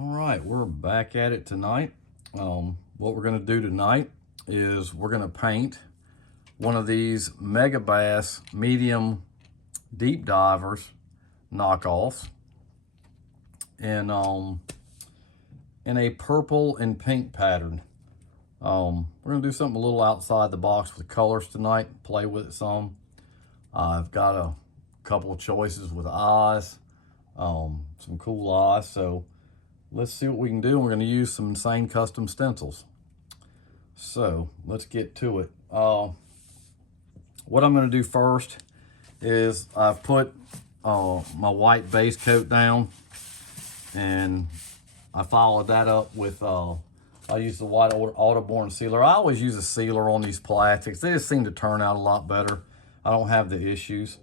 All right, we're back at it tonight. What we're gonna do tonight is we're gonna paint one of these Mega Bass medium deep divers knockoffs in a purple and pink pattern. We're gonna do something a little outside the box with colors tonight, play with it some. I've got a couple of choices with eyes, some cool eyes, so let's see what we can do. We're going to use some insane custom stencils. So let's get to it. What I'm going to do first is I've put my white base coat down, and I followed that up with I use the white Autoborn sealer. I always use a sealer on these plastics. They just seem to turn out a lot better. I don't have the issues.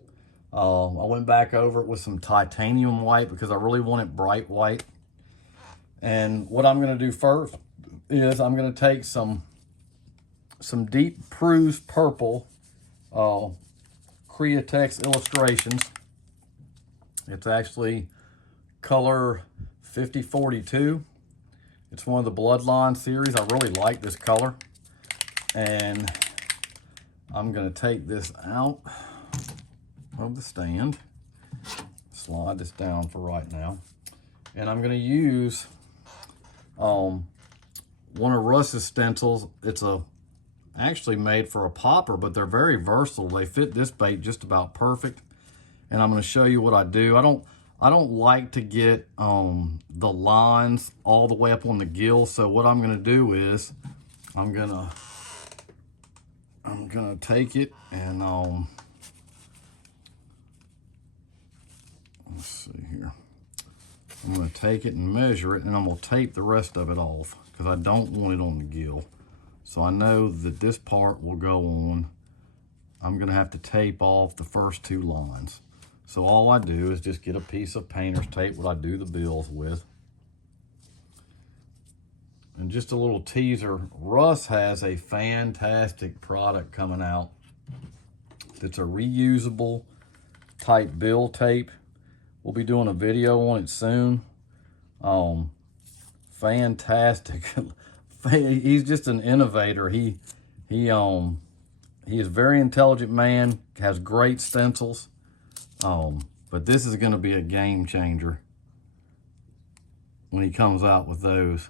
I went back over it with some titanium white because I really want it bright white. And what I'm going to do first is I'm going to take some deep Pru's purple Createx Illustrations. It's actually color 5042. It's one of the Bloodline series. I really like this color. And I'm going to take this out of the stand. Slide this down for right now. And I'm going to use one of Russ's stencils. It's actually made for a popper, but they're very versatile. They fit this bait just about perfect. And I'm going to show you what I do. I don't like to get the lines all the way up on the gill. So what I'm going to do is I'm gonna take it and let's see here. I'm going to take it and measure it, and I'm going to tape the rest of it off because I don't want it on the gill. So I know that this part will go on. I'm going to have to tape off the first two lines. So all I do is just get a piece of painter's tape, what I do the bills with. And just a little teaser, Russ has a fantastic product coming out. It's a reusable type bill tape. We'll be doing a video on it soon. Fantastic. He's just an innovator. He is a very intelligent man, has great stencils. But this is going to be a game changer when he comes out with those.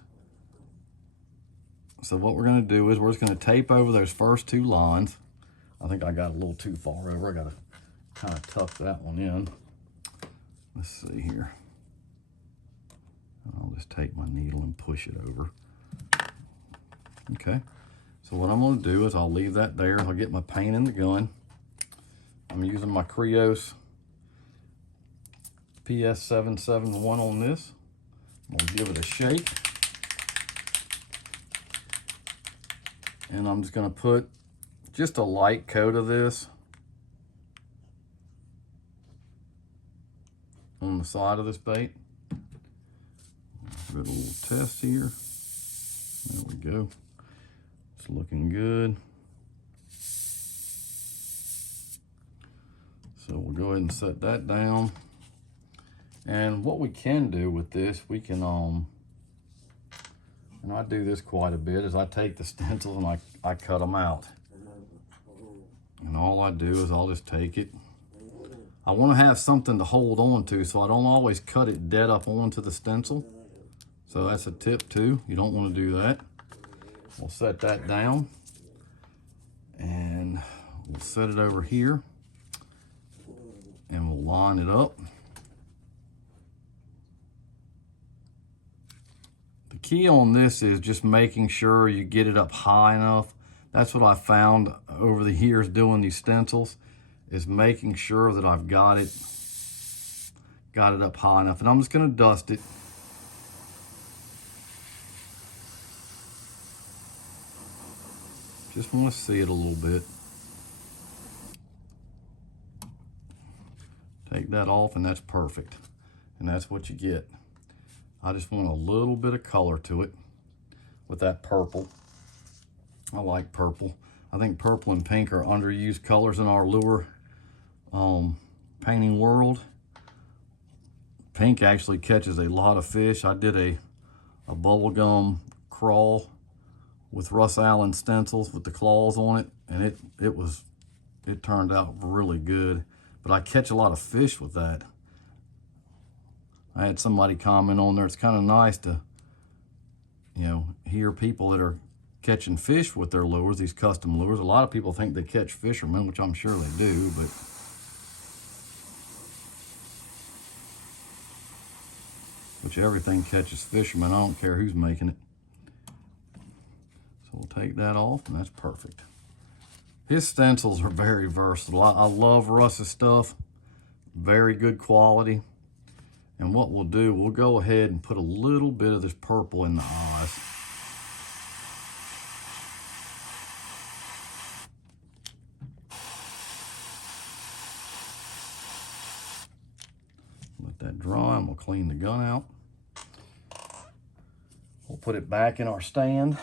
So what we're going to do is we're just going to tape over those first two lines. I think I got a little too far over. I got to kind of tuck that one in. Let's see here. I'll just take my needle and push it over. Okay. So what I'm going to do is I'll leave that there. I'll get my paint in the gun. I'm using my Creos PS771 on this. I'm going to give it a shake. And I'm just going to put just a light coat of this on the side of this bait. Give it a little test here. There we go. It's looking good. So we'll go ahead and set that down. And what we can do with this, we can, and I do this quite a bit, is I take the stencils and I cut them out. And all I do is I'll just take it. I want to have something to hold on to, so I don't always cut it dead up onto the stencil. So that's a tip too. You don't want to do that. We'll set that down. And we'll set it over here. And we'll line it up. The key on this is just making sure you get it up high enough. That's what I found over the years doing these stencils, is making sure that I've got it up high enough. And I'm just going to dust it. Just want to see it a little bit. Take that off, and that's perfect. And that's what you get. I just want a little bit of color to it with that purple. I like purple. I think purple and pink are underused colors in our lure painting world. Pink actually catches a lot of fish. I did a a bubblegum crawl with Russ Allen stencils with the claws on it, and it turned out really good. But I catch a lot of fish with that. I had somebody comment on there, it's kind of nice to, you know, hear people that are catching fish with their lures, these custom lures. A lot of people think they catch fishermen, which I'm sure they do, but which everything catches fishermen. I don't care who's making it. So we'll take that off, and that's perfect. His stencils are very versatile. I love Russ's stuff. Very good quality. And what we'll do, we'll go ahead and put a little bit of this purple in the eyes. Let that dry, and we'll clean the gun out. We'll put it back in our stand.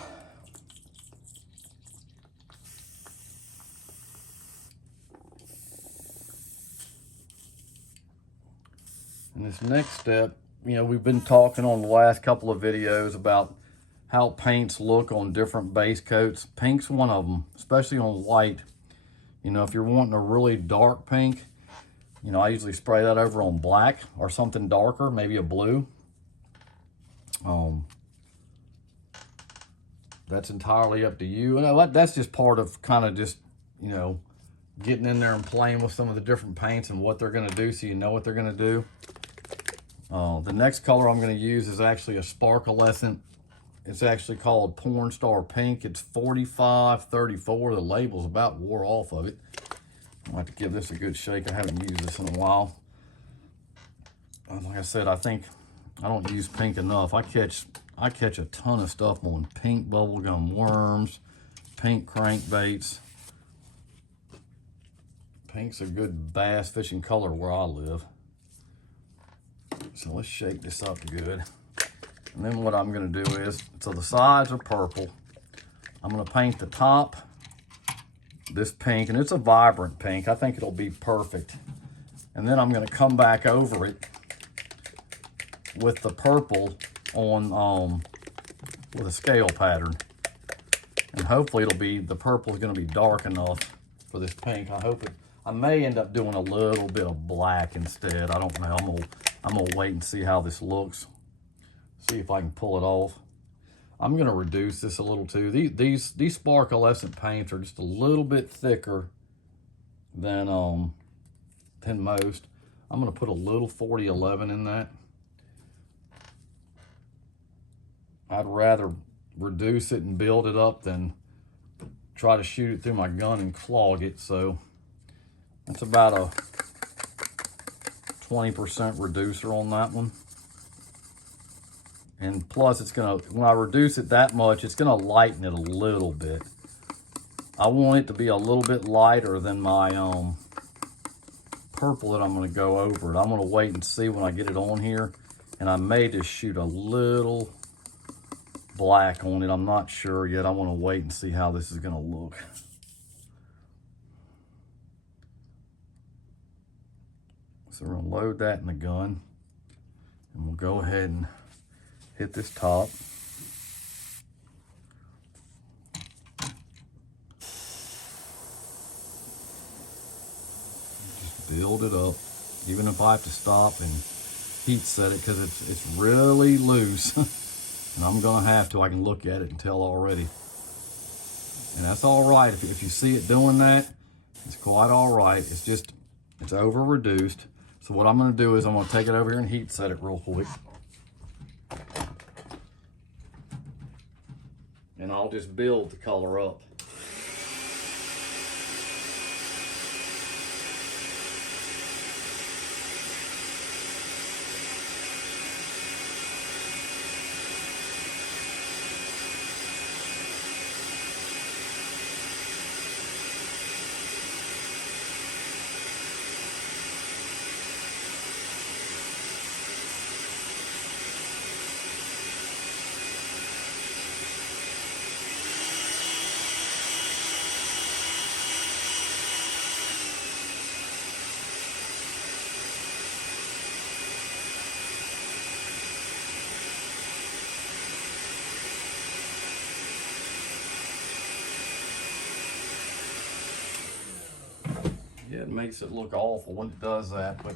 And this next step, you know, we've been talking on the last couple of videos about how paints look on different base coats. Pink's one of them, especially on white. You know, if you're wanting a really dark pink, you know, I usually spray that over on black or something darker, maybe a blue. That's entirely up to you. And that's just part of kind of just, you know, getting in there and playing with some of the different paints and what they're going to do, so you know what they're going to do. The next color I'm going to use is actually a sparklescent. It's actually called Porn Star Pink. It's 4534. The label's about wore off of it. I'll have to give this a good shake. I haven't used this in a while. Like I said, I think I don't use pink enough. I catch a ton of stuff on pink bubblegum worms, pink crankbaits. Pink's a good bass fishing color where I live. So let's shake this up good. And then what I'm gonna do is, so the sides are purple. I'm gonna paint the top this pink, and it's a vibrant pink. I think it'll be perfect. And then I'm gonna come back over it with the purple on, with a scale pattern. And hopefully it'll be, the purple is gonna be dark enough for this pink. I may end up doing a little bit of black instead. I don't know. I'm gonna wait and see how this looks. See if I can pull it off. I'm gonna reduce this a little too. These sparklescent paints are just a little bit thicker than most. I'm gonna put a little 4011 in that. I'd rather reduce it and build it up than try to shoot it through my gun and clog it. So that's about a 20% reducer on that one. And plus it's gonna, when I reduce it that much, it's gonna lighten it a little bit. I want it to be a little bit lighter than my purple that I'm gonna go over it. I'm gonna wait and see when I get it on here, and I may just shoot a little black on it. I'm not sure yet. I wanna wait and see how this is gonna look. So we're gonna load that in the gun, and we'll go ahead and hit this top. Just build it up, even if I have to stop and heat set it, because it's really loose. And I'm gonna have to. I can look at it and tell already. And that's all right. If you see it doing that, it's quite all right. It's just, it's over reduced. So what I'm gonna do is I'm gonna take it over here and heat set it real quick. And I'll just build the color up. makes it look awful when it does that, but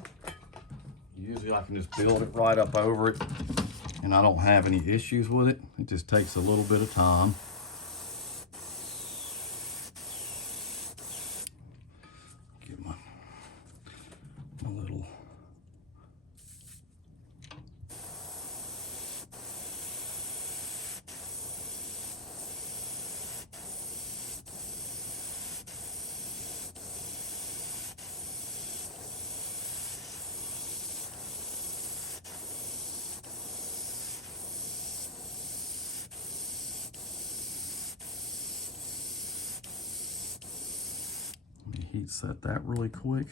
usually I can just build it right up over it and I don't have any issues with it. It just takes a little bit of time. Get my little heat set that really quick.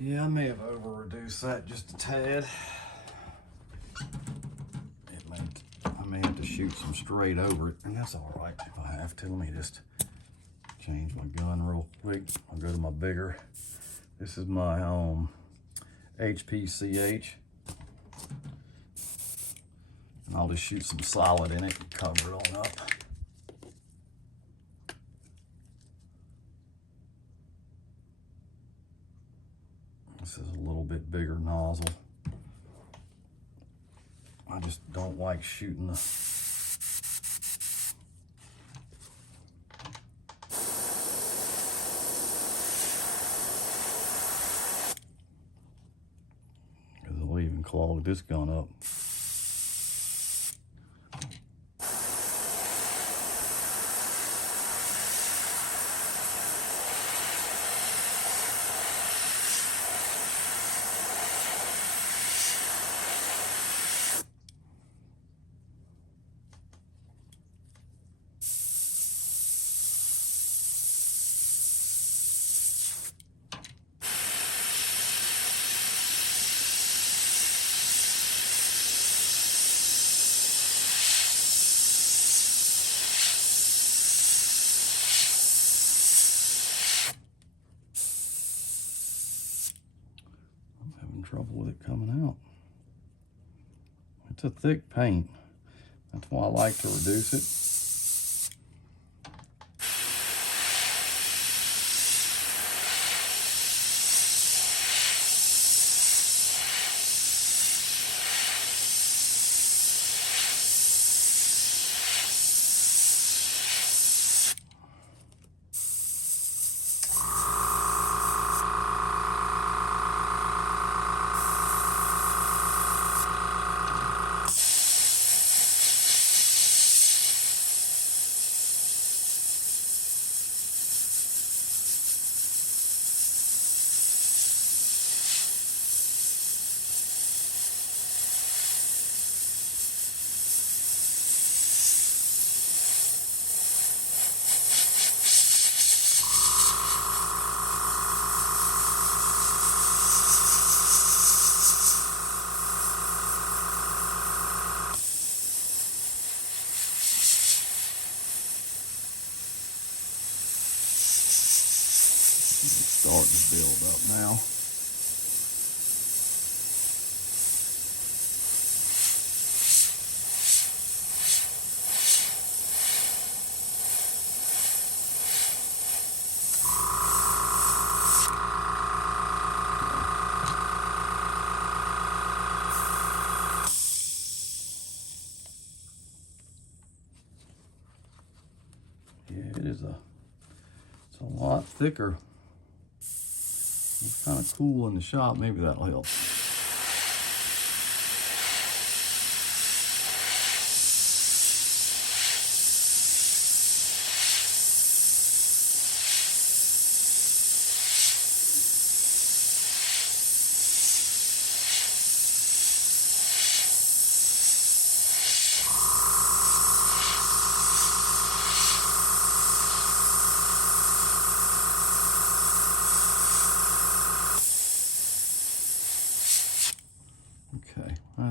Yeah, I may have over-reduced that just a tad. I may have to shoot some straight over it, and that's all right if I have to. Let me just change my gun real quick. I'll go to my bigger. This is my HPCH. And I'll just shoot some solid in it and cover it on up. This is a little bit bigger nozzle. I just don't like shooting the because it'll even clog this gun up. Trouble with it coming out. It's a thick paint. That's why I like to reduce it. It's starting to build up now. Yeah, it's a lot thicker. It's kind of cool in the shop. Maybe that'll help.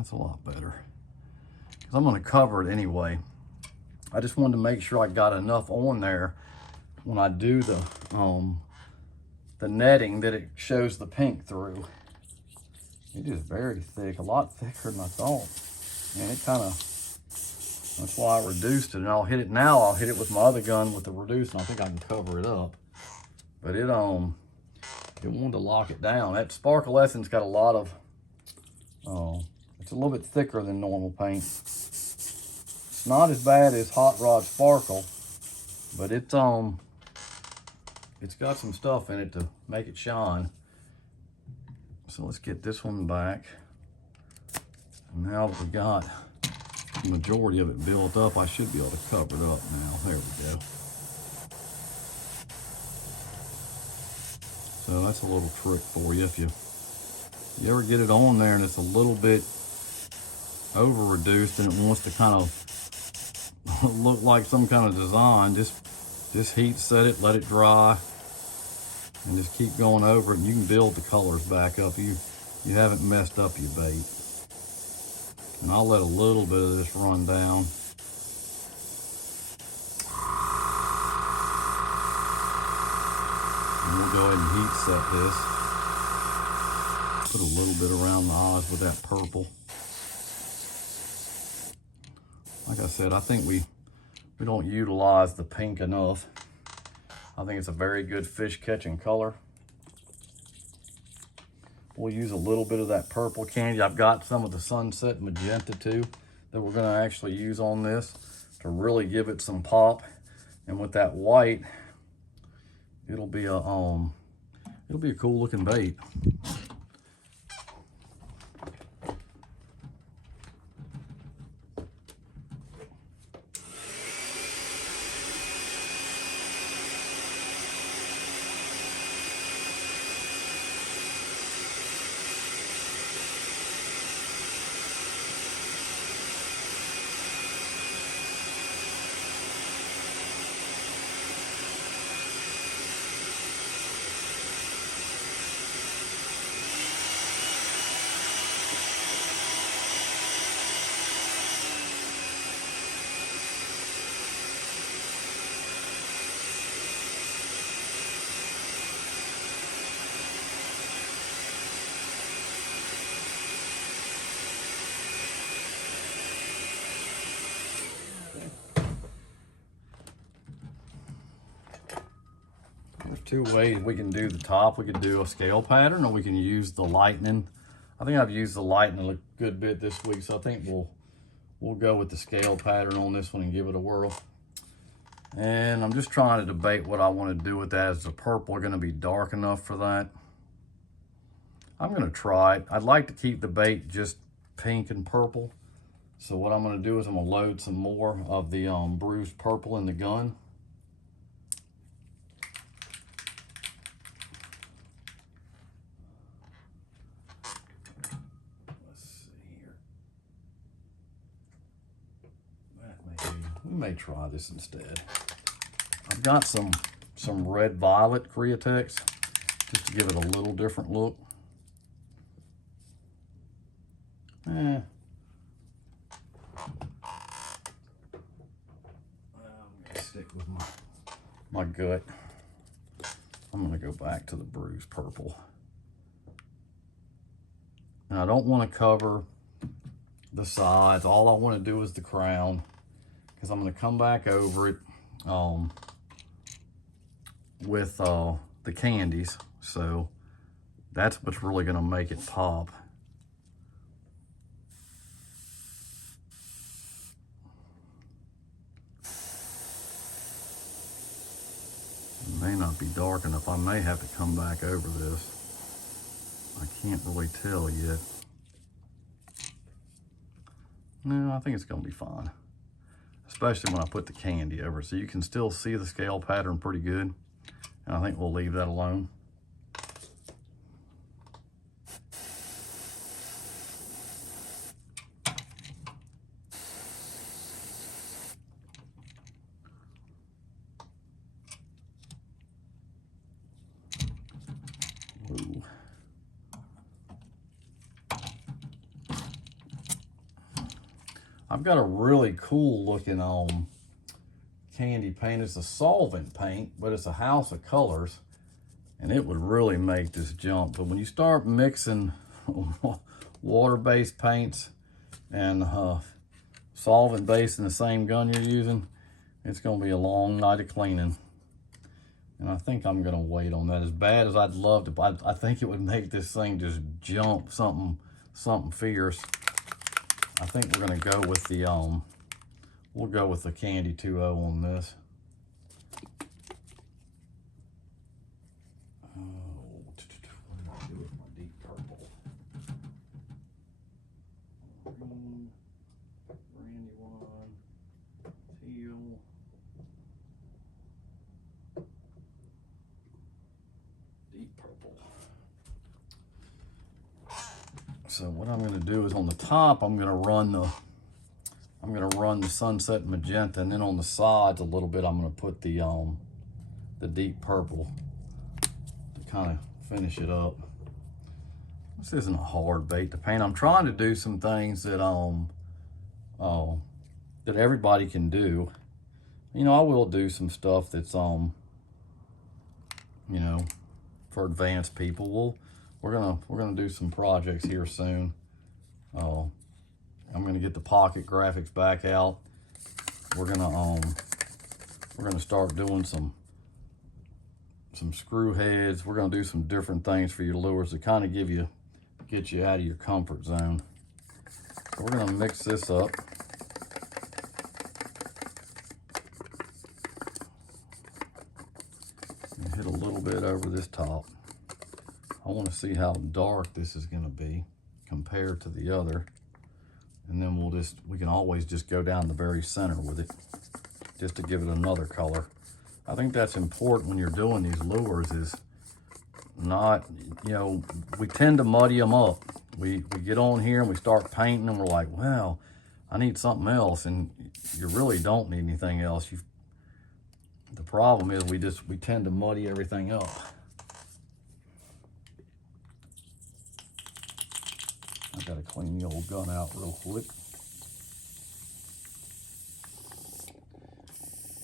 That's a lot better. Because I'm going to cover it anyway. I just wanted to make sure I got enough on there when I do the netting that it shows the pink through. It is very thick, a lot thicker than I thought. And it kind of, that's why I reduced it. And I'll hit it now, I'll hit it with my other gun with the reduce, and I think I can cover it up. But it wanted to lock it down. That Sparkle Essence got a lot of, it's a little bit thicker than normal paint. It's not as bad as Hot Rod Sparkle, but it's got some stuff in it to make it shine. So let's get this one back. And now that we got the majority of it built up, I should be able to cover it up now. There we go. So that's a little trick for you. If you ever get it on there and it's a little bit over reduced and it wants to kind of look like some kind of design, just heat set it, let it dry, and just keep going over it, and you can build the colors back up. You haven't messed up your bait. And I'll let a little bit of this run down. And we'll go ahead and heat set this. Put a little bit around the eyes with that purple. Like I said, I think we don't utilize the pink enough. I think it's a very good fish catching color. We'll use a little bit of that purple candy. I've got some of the Sunset Magenta too that we're gonna actually use on this to really give it some pop. And with that white, it'll be a cool looking bait. There's two ways we can do the top. We could do a scale pattern, or we can use the lightning. I think I've used the lightning a good bit this week, so I think we'll go with the scale pattern on this one and give it a whirl. And I'm just trying to debate what I want to do with that. Is the purple going to be dark enough for that? I'm going to try it. I'd like to keep the bait just pink and purple. So what I'm going to do is I'm going to load some more of the bruised purple in the gun. We may try this instead. I've got some red violet Createx just to give it a little different look. I'm gonna stick with my gut. I'm gonna go back to the bruised purple. And I don't want to cover the sides. All I want to do is the crown, because I'm going to come back over it with the candies. So that's what's really going to make it pop. It may not be dark enough. I may have to come back over this. I can't really tell yet. No, I think it's going to be fine. Especially when I put the candy over. So you can still see the scale pattern pretty good. And I think we'll leave that alone. I've got a really cool looking candy paint. It's a solvent paint, but it's a house of colors, and it would really make this jump. But when you start mixing water-based paints and solvent-based in the same gun you're using, it's gonna be a long night of cleaning. And I think I'm gonna wait on that. As bad as I'd love to, I think it would make this thing just jump something fierce. I think we're gonna go with the we'll go with the Candy 2.0 on this. Oh, what do I do with my deep purple? Green, Brandywine, teal. Deep purple. So what I'm going to do is on the top, I'm going to run the sunset magenta, and then on the sides a little bit, I'm going to put the deep purple to kind of finish it up. This isn't a hard bait to paint. I'm trying to do some things that that everybody can do. You know, I will do some stuff that's you know, for advanced people. We're gonna do some projects here soon. I'm gonna get the pocket graphics back out. We're gonna start doing some screw heads. We're gonna do some different things for your lures to kind of get you out of your comfort zone. So we're gonna mix this up. And hit a little bit over this top. I want to see how dark this is going to be compared to the other. And then we can always just go down the very center with it, just to give it another color. I think that's important when you're doing these lures, is not, you know, we tend to muddy them up. We get on here and we start painting and we're like, well, I need something else. And you really don't need anything else. The problem is we tend to muddy everything up. I gotta clean the old gun out real quick.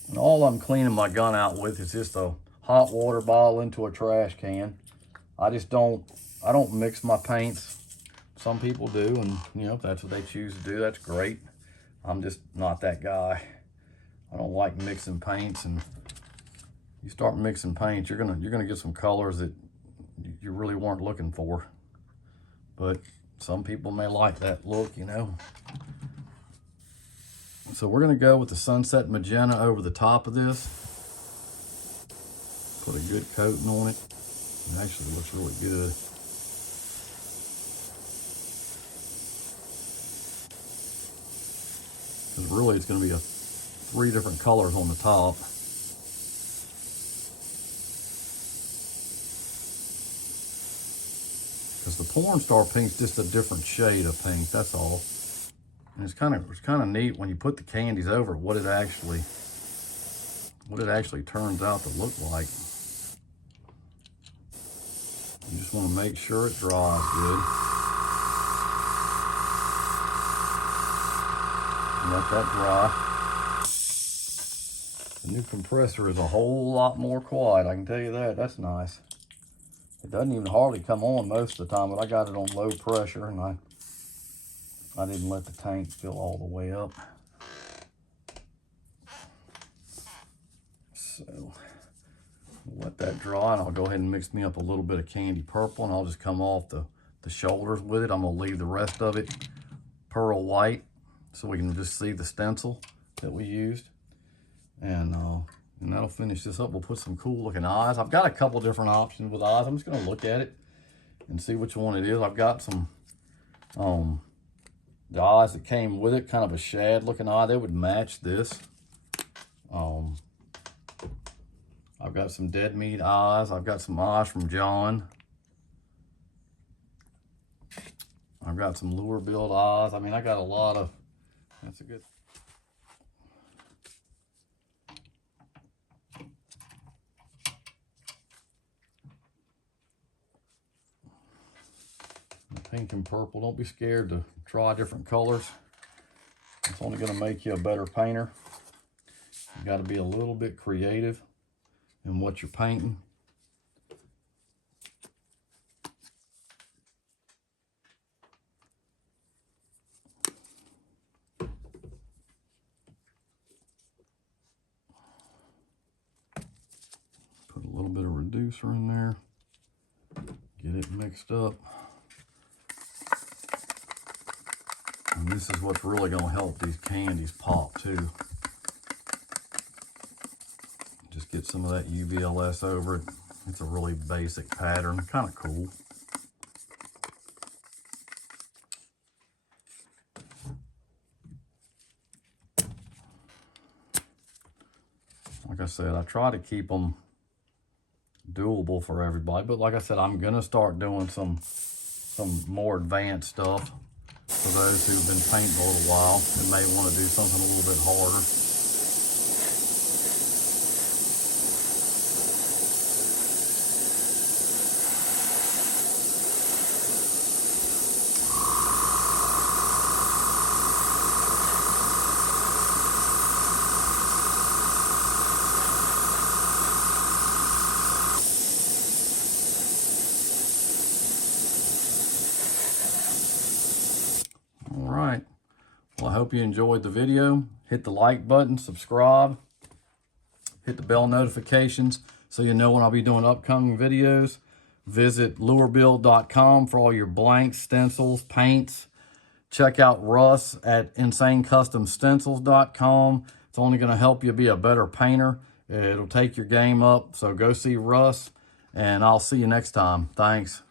And all I'm cleaning my gun out with is just a hot water bottle into a trash can. I don't mix my paints. Some people do, and you know, if that's what they choose to do, that's great. I'm just not that guy. I don't like mixing paints, and you start mixing paints, you're gonna get some colors that you really weren't looking for. But some people may like that look, you know. So we're gonna go with the sunset magenta over the top of this. Put a good coating on it. It actually looks really good. Because really it's gonna be 3 different colors on the top. Because the porn star pink's just a different shade of pink, that's all. And it's kind of neat when you put the candies over it, what it actually turns out to look like. You just want to make sure it dries good. And let that dry. The new compressor is a whole lot more quiet, I can tell you that. That's nice. It doesn't even hardly come on most of the time, but I got it on low pressure, and I didn't let the tank fill all the way up. So let that dry, and I'll go ahead and mix me up a little bit of candy purple, and I'll just come off the shoulders with it. I'm gonna leave the rest of it pearl white so we can just see the stencil that we used. And that'll finish this up. We'll put some cool looking eyes. I've got a couple different options with eyes. I'm just gonna look at it and see which one it is. I've got some, the eyes that came with it, kind of a shad looking eye. They would match this. I've got some dead meat eyes. I've got some eyes from John. I've got some Lurebuild eyes. I mean, I got a lot of, that's a good. Pink and purple. Don't be scared to try different colors. It's only going to make you a better painter. You got to be a little bit creative in what you're painting. Put a little bit of reducer in there. Get it mixed up. And this is what's really going to help these candies pop too. Just get some of that UVLS over it. It's a really basic pattern, kind of cool. Like I said, I try to keep them doable for everybody, but like I said, I'm gonna start doing some more advanced stuff for those who've been painting a little while and may want to do something a little bit harder. All right. Well, I hope you enjoyed the video. Hit the like button, subscribe, hit the bell notifications so you know when I'll be doing upcoming videos. Visit Lurebuild.com for all your blanks, stencils, paints. Check out Russ at InsaneCustomStencils.com. It's only going to help you be a better painter. It'll take your game up. So go see Russ, and I'll see you next time. Thanks.